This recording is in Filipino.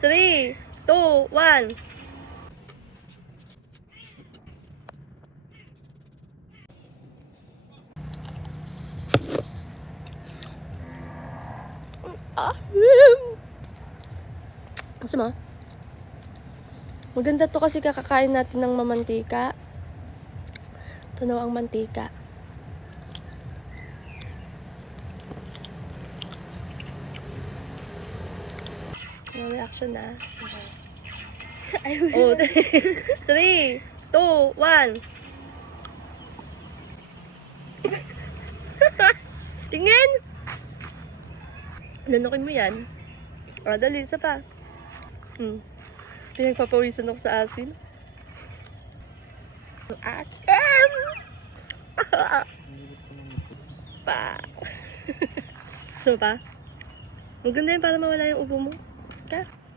3, 2, 1. Kasi mo? Maganda to kasi kakakain natin ng mamantika. Ito na ang mantika. Yung reaction na. Oh, 3, 2, 1. Tingin! Lunukin mo yan. Dali, isa pa. Pinagpapawisan ako sa asin. Asim! Pa. So pa? Maganda yun para mawala yung ubo mo. Ka?